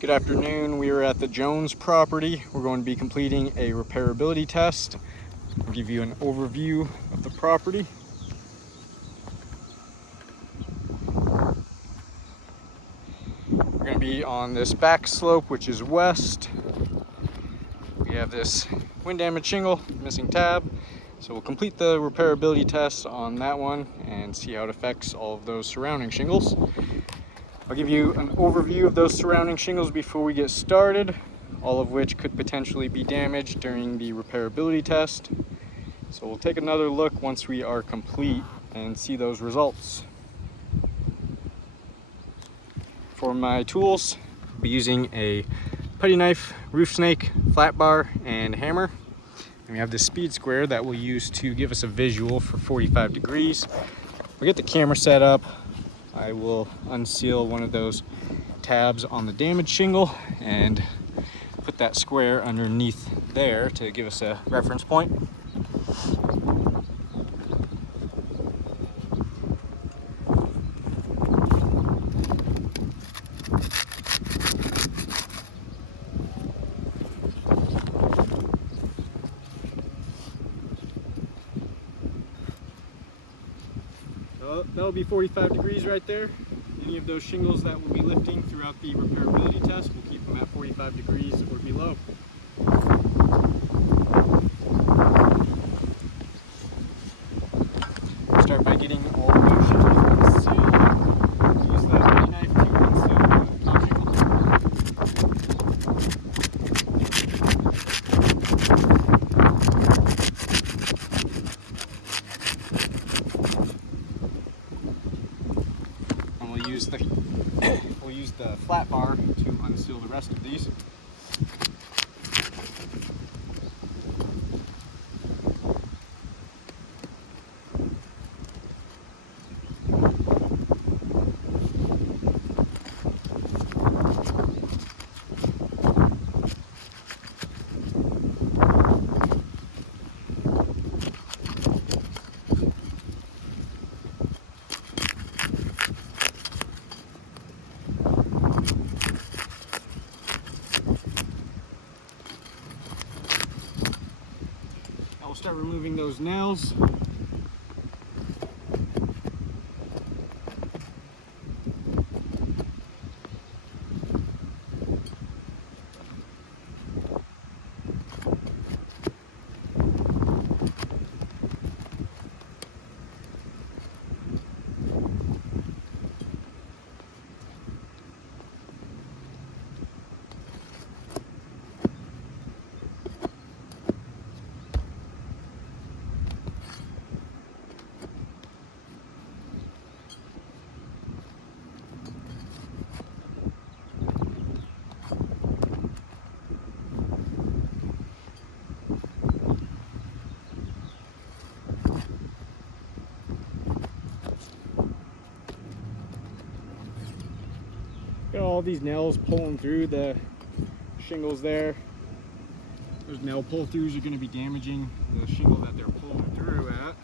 Good afternoon. We are at the Jones property. We're going to be completing a repairability test. I'll give you an overview of the property. We're going to be on this back slope, which is west. We have this wind damage shingle, missing tab. So we'll complete the repairability test on that one and see how it affects all of those surrounding shingles. I'll give you an overview of those surrounding shingles before we get started, all of which could potentially be damaged during the repairability test. So we'll take another look once we are complete and see those results. For my tools, I'll be using a putty knife, roof snake, flat bar, and hammer. And we have this speed square that we'll use to give us a visual for 45 degrees. We'll get the camera set up. I will unseal one of those tabs on the damaged shingle and put that square underneath there to give us a reference point. That'll be 45 degrees right there. Any of those shingles that we'll be lifting throughout the repairability test, we'll keep them at 45 degrees or below. Start by getting all of those shingles unsealed. Use the putty knife to unseal the top shingle. We'll use the flat bar to unseal the rest of these. We'll start removing those nails. Got all these nails pulling through the shingles there. Those nail pull-throughs are going to be damaging the shingle that they're pulling through at.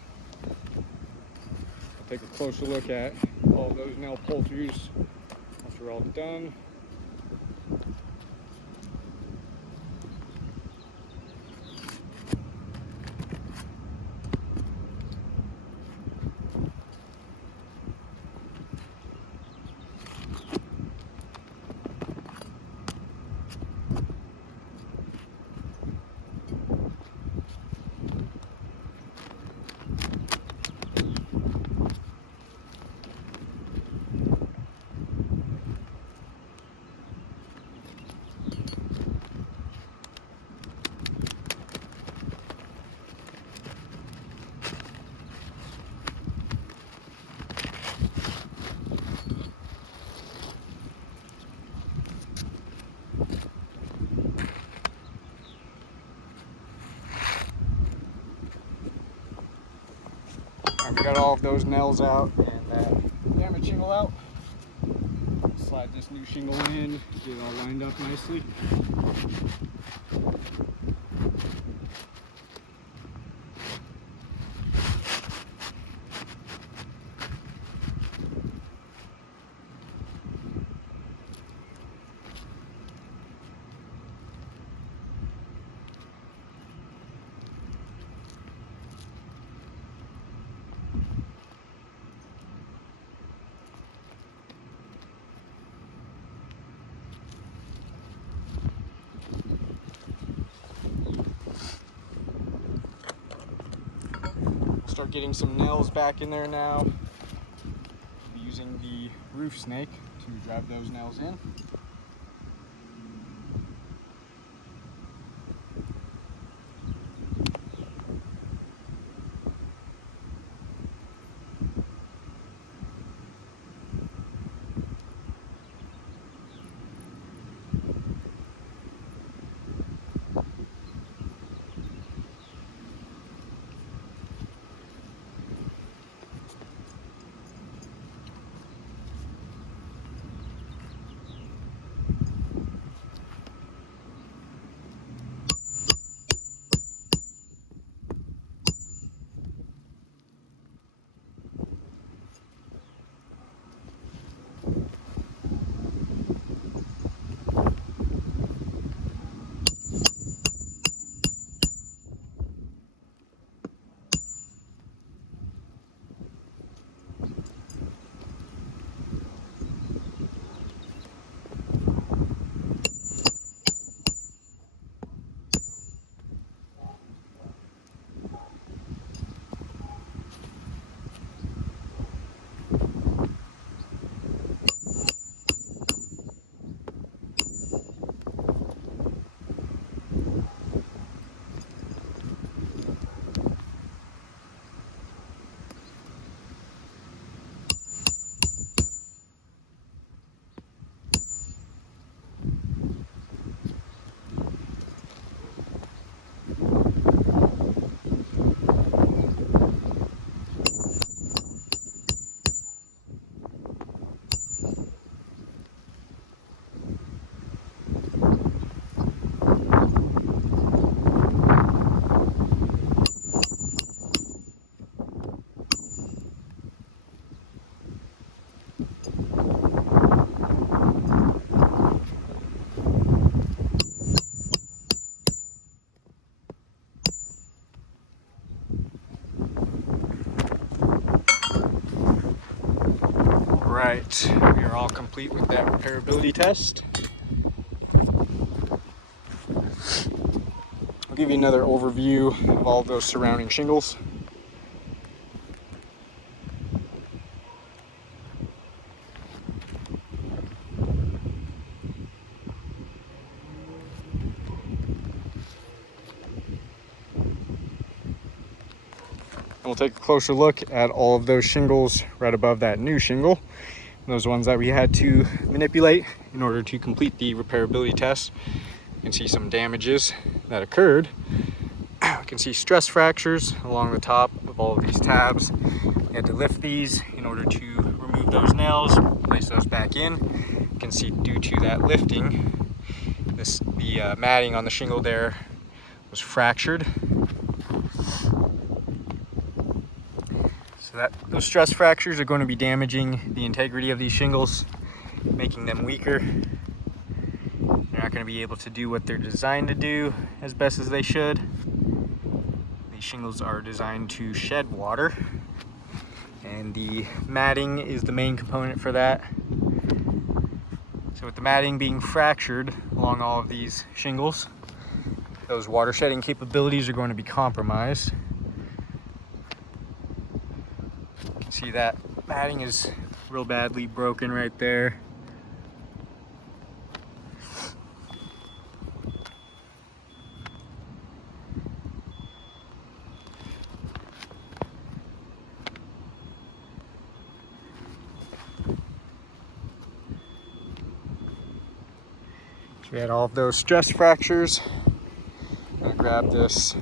I'll take a closer look at all of those nail pull-throughs once we're all done. We got all of those nails out and that damaged shingle out. Slide this new shingle in, get it all lined up nicely. start getting some nails back in there now. Using the roof snake to drive those nails in. Right, we are all complete with that repairability test. I'll give you another overview of all of those surrounding shingles. We'll take a closer look at all of those shingles right above that new shingle. Those ones that we had to manipulate in order to complete the repairability test. You can see some damages that occurred. You can see stress fractures along the top of all of these tabs. We had to lift these in order to remove those nails, place those back in. You can see due to that lifting, the matting on the shingle there was fractured. So those stress fractures are going to be damaging the integrity of these shingles, making them weaker. They're not going to be able to do what they're designed to do as best as they should. These shingles are designed to shed water, and the matting is the main component for that. So with the matting being fractured along all of these shingles, those water shedding capabilities are going to be compromised. You can see that matting is real badly broken right there. So we had all of those stress fractures. I'm gonna grab this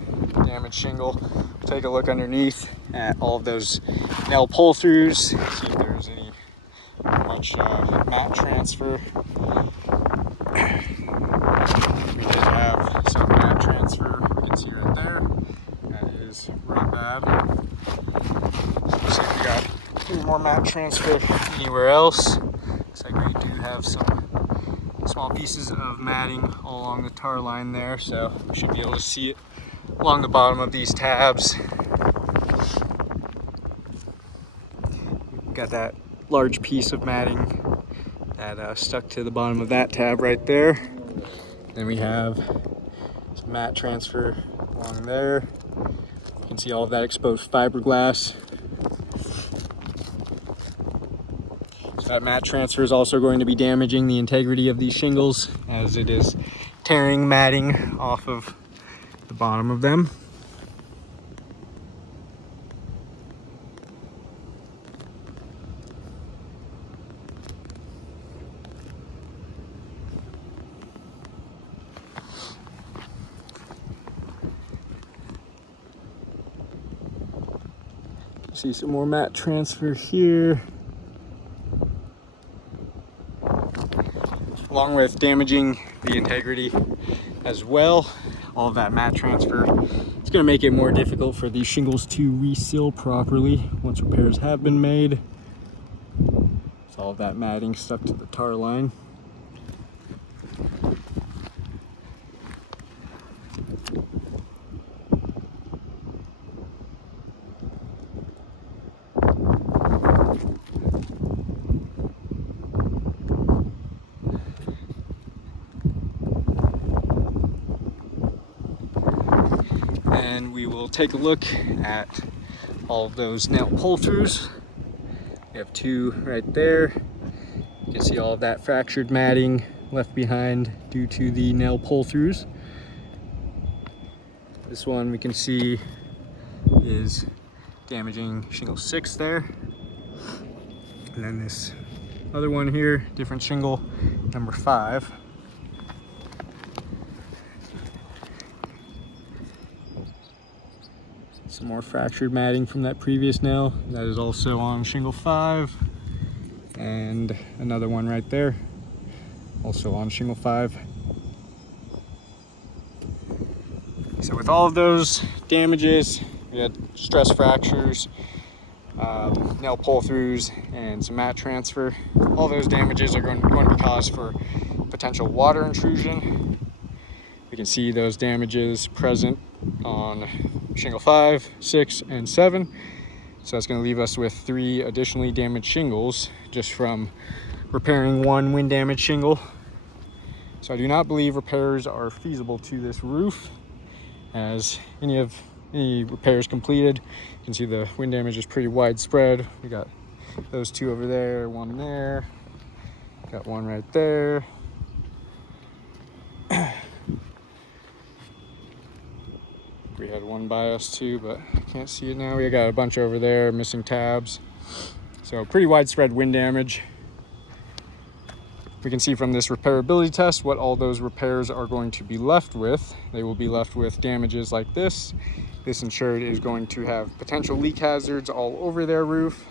damaged shingle, take a look underneath at all of those nail pull-throughs, see if there's any much mat transfer. We did have some mat transfer, you can see right there. That is real bad. Let's see if we got any more mat transfer anywhere else. Looks like we do have some small pieces of matting all along the tar line there, so we should be able to see it along the bottom of these tabs. We've got that large piece of matting that stuck to the bottom of that tab right there. Then we have some mat transfer along there. You can see all of that exposed fiberglass. So that mat transfer is also going to be damaging the integrity of these shingles, as it is tearing matting off of the bottom of them. See some more mat transfer here, along with damaging the integrity as well. All of that mat transfer, it's going to make it more difficult for these shingles to reseal properly once repairs have been made. So all of that matting stuck to the tar line. And we will take a look at all of those nail pull-throughs. We have two right there. You can see all of that fractured matting left behind due to the nail pull-throughs. This one we can see is damaging shingle 6 there. And then this other one here, different shingle, number 5. Some more fractured matting from that previous nail. That is also on shingle 5. And another one right there, also on shingle 5. So with all of those damages, we had stress fractures, nail pull-throughs, and some mat transfer. All those damages are going to be caused for potential water intrusion. We can see those damages present on shingle 5, 6, and 7. So that's going to leave us with 3 additionally damaged shingles just from repairing one wind damaged shingle. So I do not believe repairs are feasible to this roof, as any repairs completed. You can see the wind damage is pretty widespread. We got those 2 over there, one there, got one right there. We had one by us too, but I can't see it now. We got a bunch over there, missing tabs. So pretty widespread wind damage. We can see from this repairability test what all those repairs are going to be left with. They will be left with damages like this. This insured is going to have potential leak hazards all over their roof.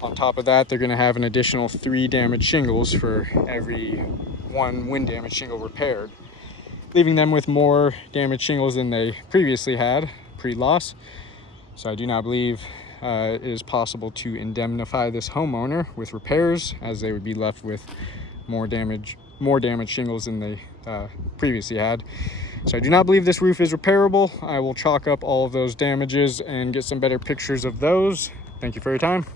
On top of that, they're going to have an additional 3 damaged shingles for every 1 wind damage shingle repaired, leaving them with more damaged shingles than they previously had pre-loss. So I do not believe it is possible to indemnify this homeowner with repairs, as they would be left with more damaged shingles than they previously had. So I do not believe this roof is repairable. I will chalk up all of those damages and get some better pictures of those. Thank you for your time.